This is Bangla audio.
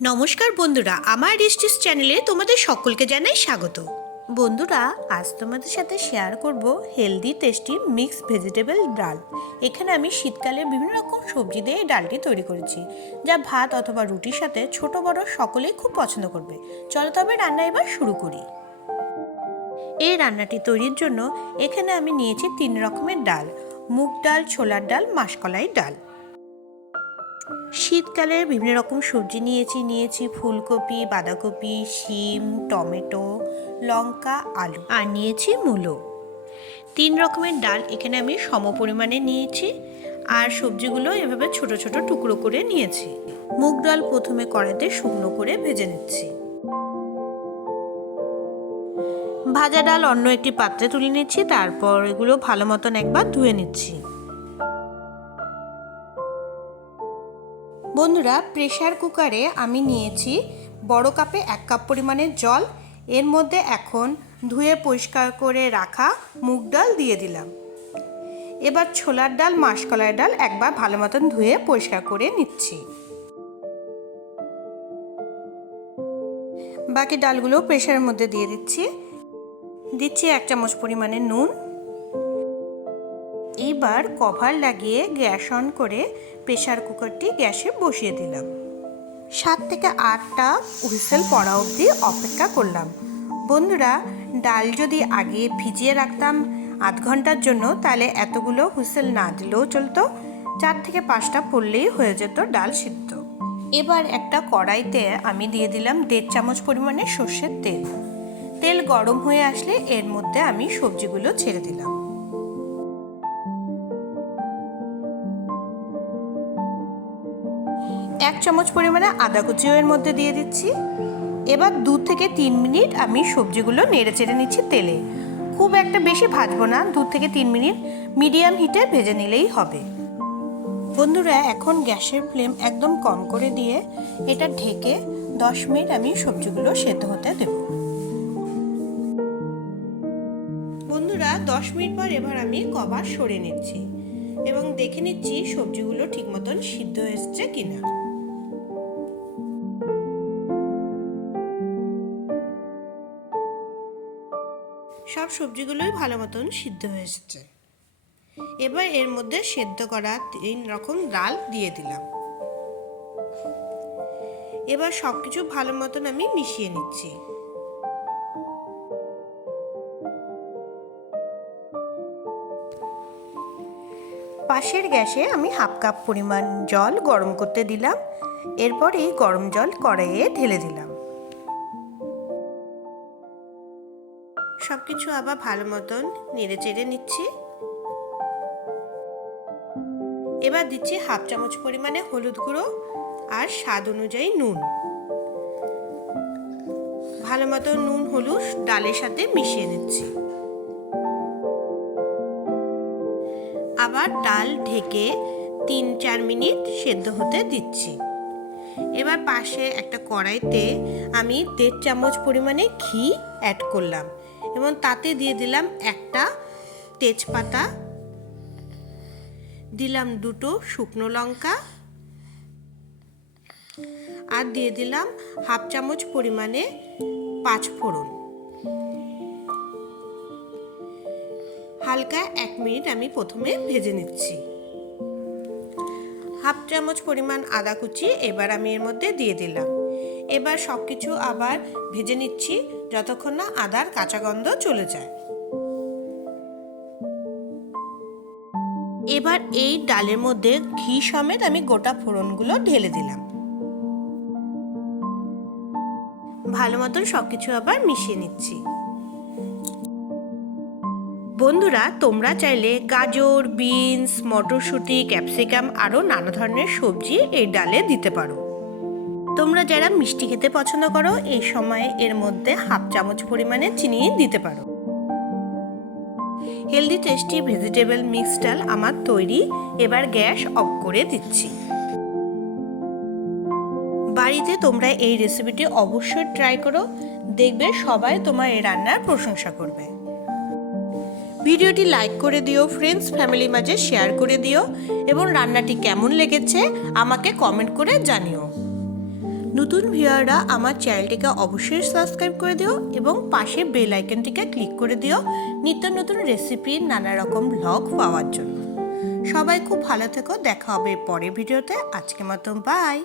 নমস্কার বন্ধুরা, আমার RitzTipz চ্যানেলে তোমাদের সকলকে জানাই স্বাগত। বন্ধুরা, আজ তোমাদের সাথে শেয়ার করব হেলদি টেস্টি মিক্স ভেজিটেবল ডাল। এখানে আমি শীতকালে বিভিন্ন রকম সবজি দিয়ে এই ডালটি তৈরি করেছি, যা ভাত অথবা রুটির সাথে ছোট বড় সকলেই খুব পছন্দ করবে। চলো তবে রান্না এবার শুরু করি। এই রান্নাটি তৈরির জন্য এখানে আমি নিয়েছি 3 রকমের ডাল: মুগ ডাল, ছোলার ডাল, মাসকলাই ডাল। শীতকালের বিভিন্ন রকম সবজি নিয়েছি ফুলকপি, বাঁধাকপি, শিম, টমেটো, লঙ্কা, আলু, আর নিয়েছি মূলো। 3 রকমের ডাল এখানে আমি সমপরিমাণে নিয়েছি, আর সবজিগুলো এভাবে ছোট ছোট টুকরো করে নিয়েছি। মুগ ডাল প্রথমে কড়াইতে শুকনো করে ভেজে নিচ্ছি। ভাজা ডাল অন্য একটি পাত্রে তুলে নিচ্ছি, তারপর এগুলো ভালো মতন একবার ধুয়ে নিচ্ছি। বন্ধুরা, প্রেসার কুকারে আমি নিয়েছি বড় কাপে 1 কাপ পরিমাণের জল। এর মধ্যে এখন ধুয়ে পরিষ্কার করে রাখা মুগ ডাল দিয়ে দিলাম। এবার ছোলার ডাল, মাসকলাই ডাল একবার ভালো মতন ধুয়ে পরিষ্কার করে নিচ্ছি। বাকি ডালগুলো প্রেসারের মধ্যে দিয়ে দিচ্ছি 1 চামচ পরিমাণে নুন। এবার কভার লাগিয়ে গ্যাস অন করে প্রেসার কুকারটি গ্যাসে বসিয়ে দিলাম। 7 থেকে 8টা হুইসেল পড়া অবধি অপেক্ষা করলাম। বন্ধুরা, ডাল যদি আগে ভিজিয়ে রাখতাম আধ ঘন্টার জন্য, তাহলে এতগুলো হুইসেল না দিলেও চলতো। 4 থেকে 5টা পড়লেই হয়ে যেত ডাল সিদ্ধ। এবার একটা কড়াইতে আমি দিয়ে দিলাম 1.5 চামচ পরিমাণে সর্ষের তেল। তেল গরম হয়ে আসলে এর মধ্যে আমি সবজিগুলো ছেড়ে দিলাম। এক চামচ পরিমাণে আদা কুচিও এর মধ্যে দিয়ে দিচ্ছি। এবার 2 থেকে 3 মিনিট আমি সবজিগুলো নেড়ে চেড়ে নিচ্ছি তেলে। খুব একটা বেশি ভাজবো না, 2 থেকে 3 মিনিট মিডিয়াম হিটে ভেজে নিলেই হবে। বন্ধুরা, এখন গ্যাসের ফ্লেম একদম কম করে দিয়ে এটা ঢেকে 10 মিনিট আমি সবজিগুলো সেদ্ধ হতে দেব। বন্ধুরা, 10 মিনিট পর এবার আমি কভার সরিয়ে নিচ্ছি এবং দেখে নিচ্ছি সবজিগুলো ঠিক মতন সিদ্ধ হয়েছে কিনা। সব সবজিগুলোই ভালো মতন সিদ্ধ হয়ে এসেছে। এবার এর মধ্যে সেদ্ধ করা 3 রকম ডাল দিয়ে দিলাম। এবার সবকিছু ভালো মতন আমি মিশিয়ে নিচ্ছি। পাশের গ্যাসে আমি 1/2 কাপ পরিমাণ জল গরম করতে দিলাম। এরপর এই গরম জল কড়াইয়ে ঢেলে দিলাম। সবকিছু আবার ভালো মতন নেড়ে চেড়ে নিচ্ছি। এবার দিচ্ছি 1/2 চামচ পরিমাণে হলুদ গুঁড়ো আর স্বাদ অনুযায়ী নুন। ভালো মতো নুন হলুদ ডালের সাথে মিশিয়ে নিচ্ছি। আবার ডাল ঢেকে 3-4 মিনিট সেদ্ধ হতে দিচ্ছি। এবার পাশে একটা কড়াইতে আমি 1.5 চামচ পরিমাণে ঘি অ্যাড করলাম এবং তাতে দিয়ে দিলাম একটা তেজপাতা, দিলাম 2টো শুকনো লঙ্কা, আর দিয়ে দিলাম 1/2 চামচ পরিমাণে 5 ফোড়ন। হালকা 1 মিনিট আমি প্রথমে ভেজে নিচ্ছি। 1/2 চামচ পরিমাণ আদা কুচি এবার আমি এর মধ্যে দিয়ে দিলাম। এবার সবকিছু আবার ভেজে নিচ্ছি যতক্ষণ না আদার কাঁচা গন্ধ চলে যায়। এবার এই ডালের মধ্যে ঘি সমেত আমি গোটা ফোড়নগুলো ঢেলে দিলাম। ভালো মতন সবকিছু আবার মিশিয়ে নিচ্ছি। বন্ধুরা, তোমরা চাইলে গাজর, বিনস, মটরশুঁটি, ক্যাপসিকাম আরও নানা ধরনের সবজি এই ডালে দিতে পারো। তোমরা যারা মিষ্টি খেতে পছন্দ করো, এই সময়ে এর মধ্যে 1/2 চামচ পরিমাণে চিনি দিতে পারো। হেলদি টেস্টি ভেজিটেবল মিক্স ডাল আমার তৈরি। এবার গ্যাস অফ করে দিচ্ছি। বাড়িতে তোমরা এই রেসিপিটি অবশ্যই ট্রাই করো, দেখবে সবাই তোমার এই রান্নার প্রশংসা করবে। ভিডিওটি লাইক করে দিও, ফ্রেন্ডস ফ্যামিলির মাঝে শেয়ার করে দিও এবং রান্নাটি কেমন লেগেছে আমাকে কমেন্ট করে জানিও। নতুন ভিউয়াররা আমার চ্যানেলটিকে অবশ্যই সাবস্ক্রাইব করে দিও এবং পাশে বেল আইকনটিকে ক্লিক করে দিও নিত্য নতুন রেসিপি নানা রকম ব্লগ পাওয়ার জন্য। সবাই খুব ভালো থেকো, দেখা হবে পরের ভিডিওতে। আজকের মতো বাই।